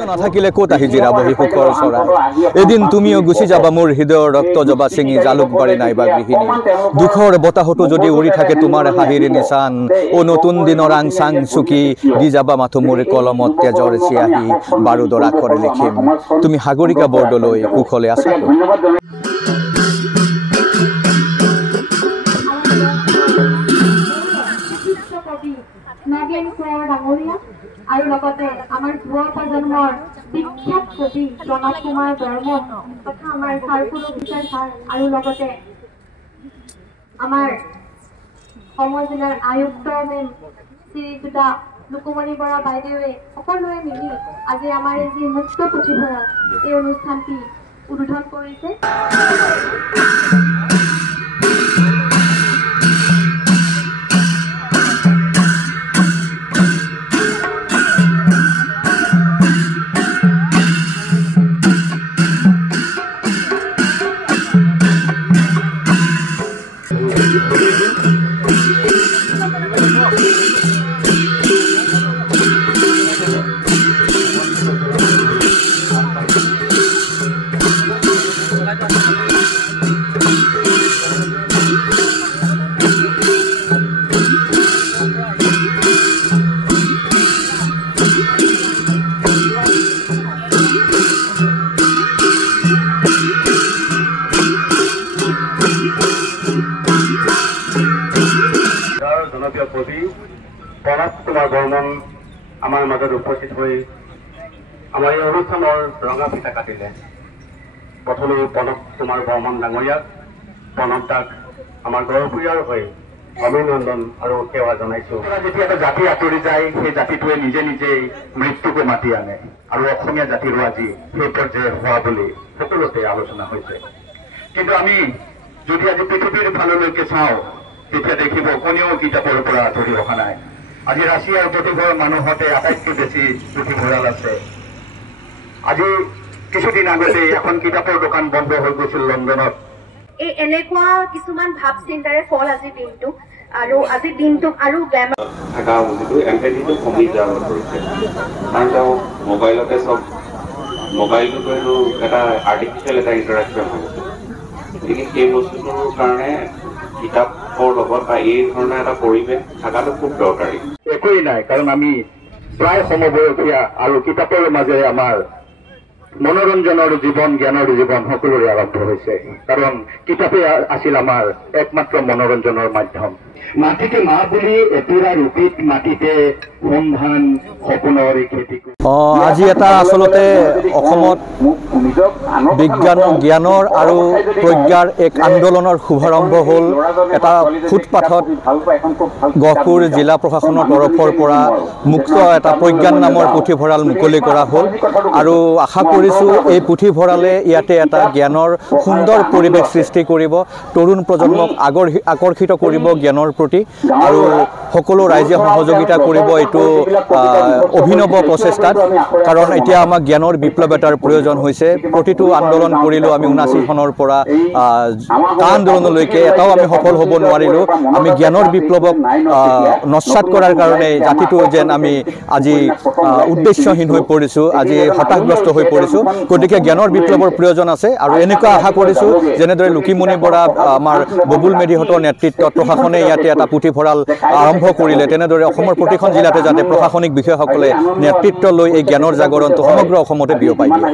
নাথাকিলে ক'ত আহি জিৰাবহি সুখৰ চৰাই এদিন তুমিও গুচি যাবা মোৰ হৃদয়ৰ ৰক্ত জবা চিঙি জালুকবাৰী নাইবা গৃহিণী দুখৰ বতাহতো যদি উৰি থাকে তোমাৰ হাঁহিৰ নিচান ও নতুন দিনৰ আংচাং চুকি দি যাবা মাথো মোৰ কলমত তেজৰ চিয়াহী বাৰুদৰ আখৰে লিখিম তুমি সাগৰিকা বৰদলৈ কুশলে আছা আৰু লগতে আমাৰ যুৱ প্ৰজন্মৰ বিখ্যাত কবি প্ৰণৱ কুমাৰ বৰ্মন তথা আমাৰ চাৰ্কুল অফিচাৰ ছাৰ আৰু লগতে আমাৰ অসমৰ জিলাৰ আয়ুক্ত মেম শ্ৰীযুতা লুকুমণি বৰা বাইদেৱে সকলোৱে মিলি আজি আমাৰ এই যি মুক্ত পুথিভঁৰাল এই অনুষ্ঠানটি উদ্বোধন কৰিছে জনপ্ৰিয় কবি প্ৰণৱ কুমাৰ বৰ্মন আমাৰ মাজত উপস্থিত হৈ আমাৰ এই অনুষ্ঠানৰ ৰঙা ফিতা কাটিলে প্ৰথমে প্ৰণৱ কুমাৰ বৰ্মন ডাঙৰীয়াক প্ৰণৱ দাক আমাৰ গৌৰৱৰীয়াৰ হৈ অভিনন্দন আৰু সেৱা জনাইছোঁ যেতিয়া এটা জাতি আঁতৰি যায় সেই জাতিটোৱে নিজে নিজেই মৃত্যুকো মাতি আনে আৰু অসমীয়া জাতিৰো আজি সেই পৰ্যায়ে হোৱা বুলি সকলোতে আলোচনা হৈছে কিন্তু আমি যদি আজি পৃথিৱীৰ ভাললৈকে চাওঁ তেতিয়া দেখিব কোনেও কিতাপৰ পৰা আঁতৰি অহা নাই আজি ৰাছিয়াৰ প্ৰতিঘৰ মানুহতে আটাইতকৈ বেছি পুথিভঁৰাল আছে আজি কিছুদিন আগতে এখন কিতাপৰ দোকান বন্ধ হৈ গৈছিল লণ্ডনত এই এনেকুৱা কিছুমান ভাৱ চিন্তাৰে ফল আজিৰ দিনটো আৰু আজিৰ দিনটোক আৰু থকা বুলিতো এম্পেথিটো কমি যাব ধৰিছে কাৰণ তেওঁ মোবাইলতে চব মোবাইলটোতো এইটো এটা আৰ্টিফিচিয়েল এটা ইণ্টাৰেকশ্যন হৈ গৈছে গতিকে সেই বস্তুটোৰ কাৰণে কিতাপৰ লগত বা এই ধৰণৰ এটা পৰিৱেশ থকাটো খুব দৰকাৰী একোৱেই নাই কাৰণ আমি প্ৰায় সমবয়সীয়া আৰু কিতাপৰ মাজেৰে আমাৰ মনোৰঞ্জনৰ জীৱন জ্ঞানৰ জীৱন সকলোৰে আৰম্ভ হৈছে কাৰণ কিতাপে আছিল আমাৰ একমাত্ৰ মনোৰঞ্জনৰ মাধ্যম মাটিতে মা বুলি এটুৰা ৰুটিত মাটিতে সন্ধান সপোনৰ খেতি আজি এটা আচলতে অসমত বিজ্ঞান জ্ঞানৰ আৰু প্ৰজ্ঞাৰ এক আন্দোলনৰ শুভাৰম্ভ হ'ল এটা ফুটপাথত গহপুৰ জিলা প্ৰশাসনৰ তৰফৰ পৰা মুক্ত এটা প্ৰজ্ঞান নামৰ পুথিভঁৰাল মুকলি কৰা হ'ল আৰু আশা কৰিছোঁ এই পুথিভঁৰালে ইয়াতে এটা জ্ঞানৰ সুন্দৰ পৰিৱেশ সৃষ্টি কৰিব তৰুণ প্ৰজন্মক আকৰ্ষিত কৰিব জ্ঞানৰ প্ৰতি আৰু সকলো ৰাইজে সহযোগিতা কৰিব এইটো অভিনৱ প্ৰচেষ্টাত কাৰণ এতিয়া আমাক জ্ঞানৰ বিপ্লৱ এটাৰ প্ৰয়োজন হৈছে প্ৰতিটো আন্দোলন কৰিলোঁ আমি 79 চনৰ পৰা আন্দোলনলৈকে এটাও আমি সফল হ'ব নোৱাৰিলোঁ আমি জ্ঞানৰ বিপ্লৱক নস্যাৎ কৰাৰ কাৰণে জাতিটো যেন আমি আজি উদ্দেশ্যহীন হৈ পৰিছোঁ আজি হতাশগ্ৰস্ত হৈ পৰিছোঁ গতিকে জ্ঞানৰ বিপ্লৱৰ প্ৰয়োজন আছে আৰু এনেকুৱা আশা কৰিছোঁ যেনেদৰে লুকিমণি বৰা আমাৰ ববুল মেধিহঁতৰ নেতৃত্বত প্ৰশাসনে ইয়াতে এটা পুথিভঁৰাল আৰম্ভ কৰিলে তেনেদৰে অসমৰ প্ৰতিখন জিলাতে যাতে প্ৰশাসনিক বিষয়াসকলে নেতৃত্ব লৈ এই জ্ঞানৰ জাগৰণটো সমগ্ৰ অসমতে বিয়পাই দিয়ে